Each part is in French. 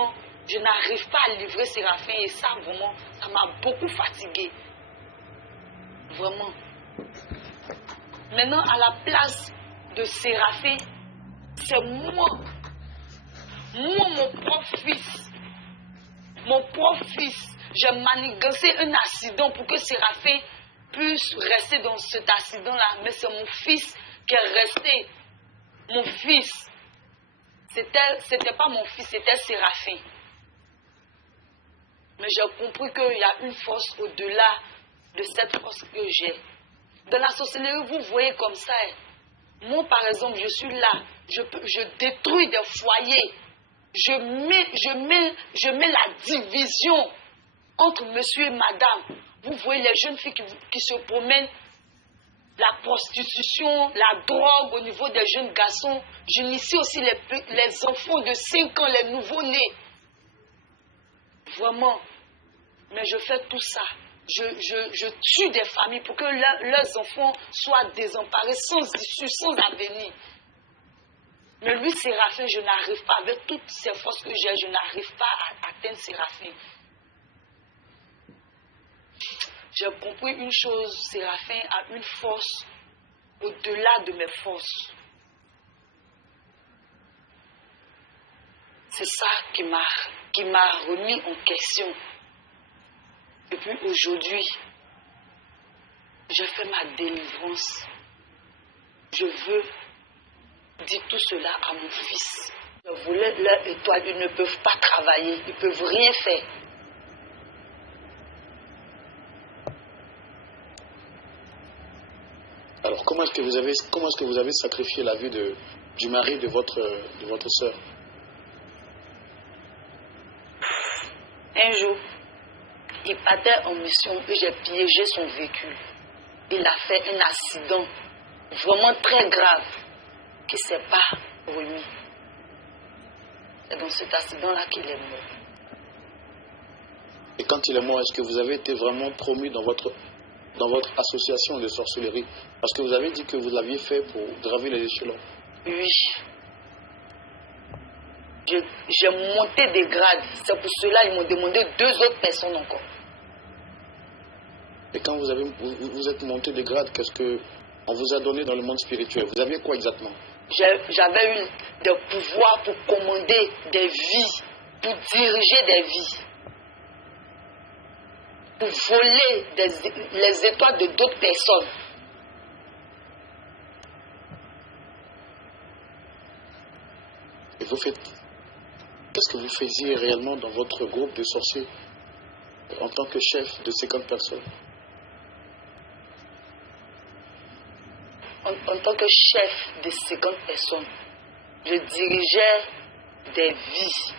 vraiment, je n'arrive pas à livrer Séraphin et ça, vraiment, ça m'a beaucoup fatiguée. Vraiment. Maintenant, à la place de Séraphin, c'est moi, mon propre fils. Mon propre fils. J'ai manigancé un accident pour que Séraphin puisse rester dans cet accident-là. Mais c'est mon fils qui est resté. Mon fils. C'était pas mon fils, c'était Séraphin. Mais j'ai compris qu'il y a une force au-delà de cette force que j'ai. Dans la sorcellerie, vous voyez comme ça. Moi, par exemple, je suis là. Je détruis des foyers. Je mets la division entre monsieur et madame. Vous voyez les jeunes filles qui se promènent, la prostitution, la drogue au niveau des jeunes garçons. J'initie aussi les enfants de 5 ans, les nouveaux-nés. Vraiment. Mais je fais tout ça. Je tue des familles pour que leurs enfants soient désemparés, sans issue, sans avenir. Mais lui, Séraphin, je n'arrive pas, avec toutes ces forces que j'ai, je n'arrive pas à atteindre Séraphin. J'ai compris une chose, Séraphin a une force au-delà de mes forces. C'est ça qui m'a remis en question. Et puis aujourd'hui, j'ai fait ma délivrance. Je veux dire tout cela à mon fils. Je voulais leur étoile, ils ne peuvent pas travailler, ils ne peuvent rien faire. Alors comment est-ce que vous avez sacrifié la vie du mari de votre sœur? Un jour, il partait en mission et j'ai piégé son véhicule. Il a fait un accident vraiment très grave qui ne s'est pas remis. C'est dans cet accident-là qu'il est mort. Et quand il est mort, est-ce que vous avez été vraiment promu dans votre association de sorcellerie? Parce que vous avez dit que vous l'aviez fait pour gravir les échelons. Oui. J'ai monté des grades. C'est pour cela qu'ils m'ont demandé 2 autres personnes encore. Et quand vous êtes monté des grades, qu'est-ce qu'on vous a donné dans le monde spirituel? Vous aviez quoi exactement? J'avais eu des pouvoirs pour commander des vies, pour diriger des vies, pour voler les étoiles de d'autres personnes. Et vous faites... Qu'est-ce que vous faisiez réellement dans votre groupe de sorciers en tant que chef de 50 personnes? En tant que chef de 50 personnes, je dirigeais des vies.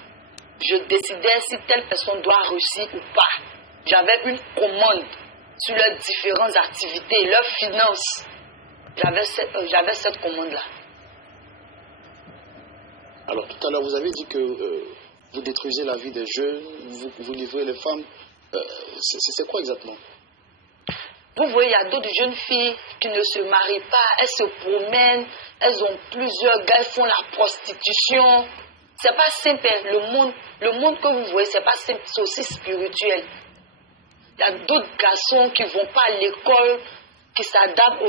Je décidais si telle personne doit réussir ou pas. J'avais une commande sur leurs différentes activités, leurs finances. J'avais cette commande-là. Alors tout à l'heure, vous avez dit que vous détruisez la vie des jeunes, vous livrez les femmes. C'est quoi exactement? Vous voyez, il y a d'autres jeunes filles qui ne se marient pas, elles se promènent, elles ont plusieurs gars, elles font la prostitution. C'est pas simple, le monde que vous voyez, c'est pas simple, c'est aussi spirituel. Il y a d'autres garçons qui ne vont pas à l'école, qui s'adaptent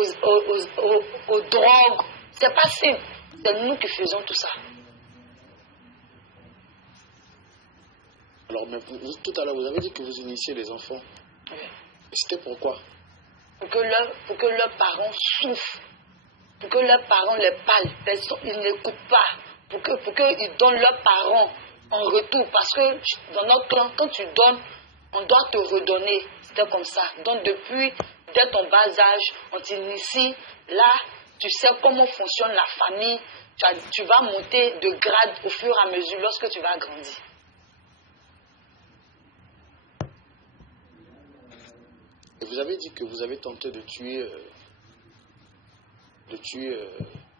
aux drogues. C'est pas simple, c'est nous qui faisons tout ça. Alors, mais tout à l'heure, vous avez dit que vous initiez les enfants. Oui. Et c'était pourquoi? Pour que leurs parents souffrent, pour que leurs parents les parlent, ils n'écoutent pas, pour qu'ils donnent leurs parents en retour. Parce que dans notre clan, quand tu donnes, on doit te redonner. C'était comme ça. Donc dès ton bas âge, on t'initie. Là, tu sais comment fonctionne la famille. Tu vas monter de grade au fur et à mesure lorsque tu vas grandir. Et vous avez dit que vous avez tenté de tuer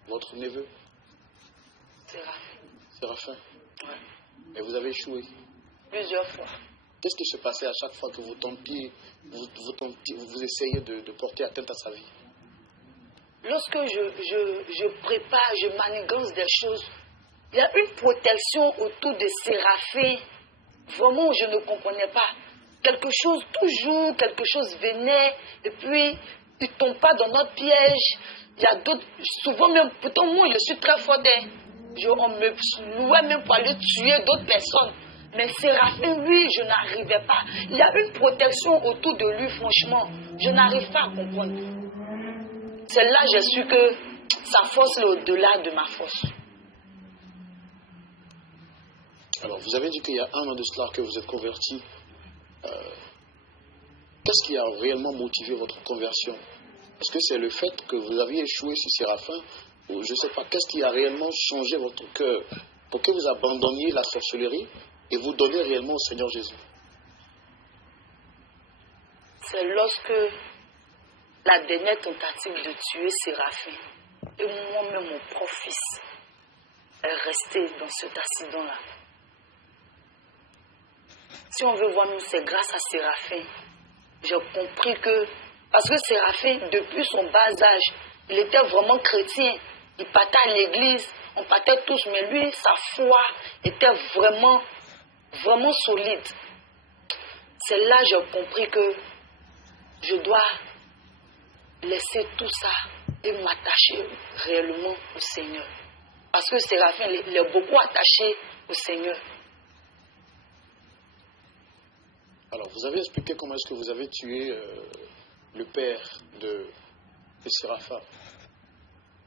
votre neveu. Séraphin. Ouais. Et vous avez échoué. Plusieurs fois. Qu'est-ce qui se passait à chaque fois que vous tentiez, vous essayez de porter atteinte à sa vie? Lorsque je prépare, je manigance des choses, Il y a une protection autour de Séraphin. Vraiment, je ne comprenais pas. Quelque chose venait, et puis il ne tombe pas dans notre piège. Il y a d'autres, souvent même, pourtant moi je suis très forte. On me louait même pour aller tuer d'autres personnes. Mais Séraphin, lui, je n'arrivais pas. Il y a une protection autour de lui, franchement. Je n'arrive pas à comprendre. C'est là que j'ai su que sa force est au-delà de ma force. Alors, vous avez dit qu'il y a 1 an de cela que vous êtes converti. Qu'est-ce qui a réellement motivé votre conversion? Est-ce que c'est le fait que vous aviez échoué sur Séraphin? Ou je ne sais pas, qu'est-ce qui a réellement changé votre cœur pour que vous abandonniez la sorcellerie et vous donniez réellement au Seigneur Jésus? C'est lorsque la dernière tentative de tuer Séraphin et moi-même, mon propre fils, est resté dans cet accident-là. Si on veut voir nous, c'est grâce à Séraphin. J'ai compris que, parce que Séraphin, depuis son bas âge, il était vraiment chrétien. Il partait à l'église, on partait tous, mais lui, sa foi était vraiment, vraiment solide. C'est là que j'ai compris que je dois laisser tout ça et m'attacher réellement au Seigneur. Parce que Séraphin, il est beaucoup attaché au Seigneur. Alors, vous avez expliqué comment est-ce que vous avez tué le père de Séraphin.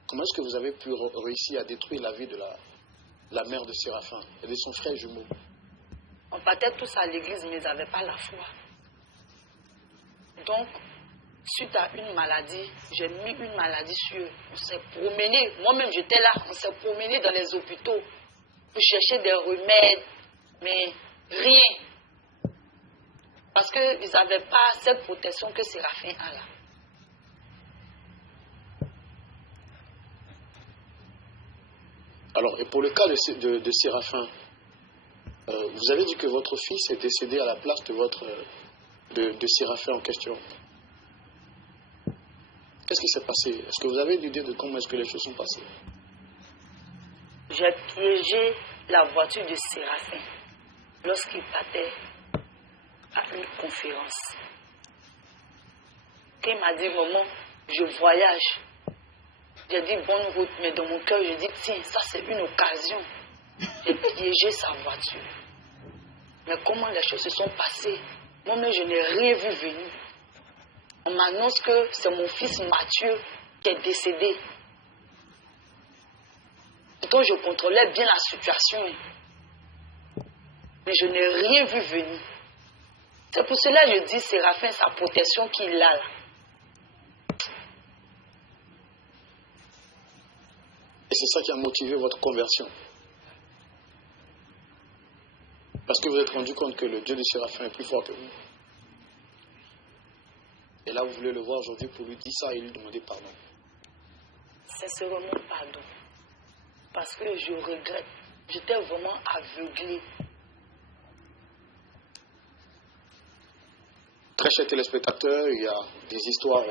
Comment est-ce que vous avez pu réussir à détruire la vie de la mère de Séraphin et de son frère jumeau? On partait tous à l'église, mais ils n'avaient pas la foi. Donc, suite à une maladie, j'ai mis une maladie sur eux. On s'est promené, moi-même j'étais là, on s'est promené dans les hôpitaux pour chercher des remèdes, mais rien. Parce qu'ils n'avaient pas cette protection que Séraphin a là. Alors, et pour le cas de Séraphin, vous avez dit que votre fils est décédé à la place de Séraphin en question. Qu'est-ce qui s'est passé? Est-ce que vous avez une idée de comment est-ce que les choses sont passées? J'ai piégé la voiture de Séraphin lorsqu'il partait à une conférence. Quand il m'a dit, maman, je voyage. J'ai dit bonne route, mais dans mon cœur, je dis, tiens, ça c'est une occasion. J'ai piégé sa voiture. Mais comment les choses se sont passées? Moi-même, je n'ai rien vu venir. On m'annonce que c'est mon fils Mathieu qui est décédé. Pourtant, je contrôlais bien la situation. Mais je n'ai rien vu venir. C'est pour cela que je dis, Séraphin, sa protection qu'il a là. Et c'est ça qui a motivé votre conversion. Parce que vous vous êtes rendu compte que le Dieu de Séraphin est plus fort que vous. Et là, vous voulez le voir aujourd'hui pour lui dire ça et lui demander pardon. Sincèrement, pardon. Parce que je regrette. J'étais vraiment aveuglé. Très chers téléspectateurs, il y a des histoires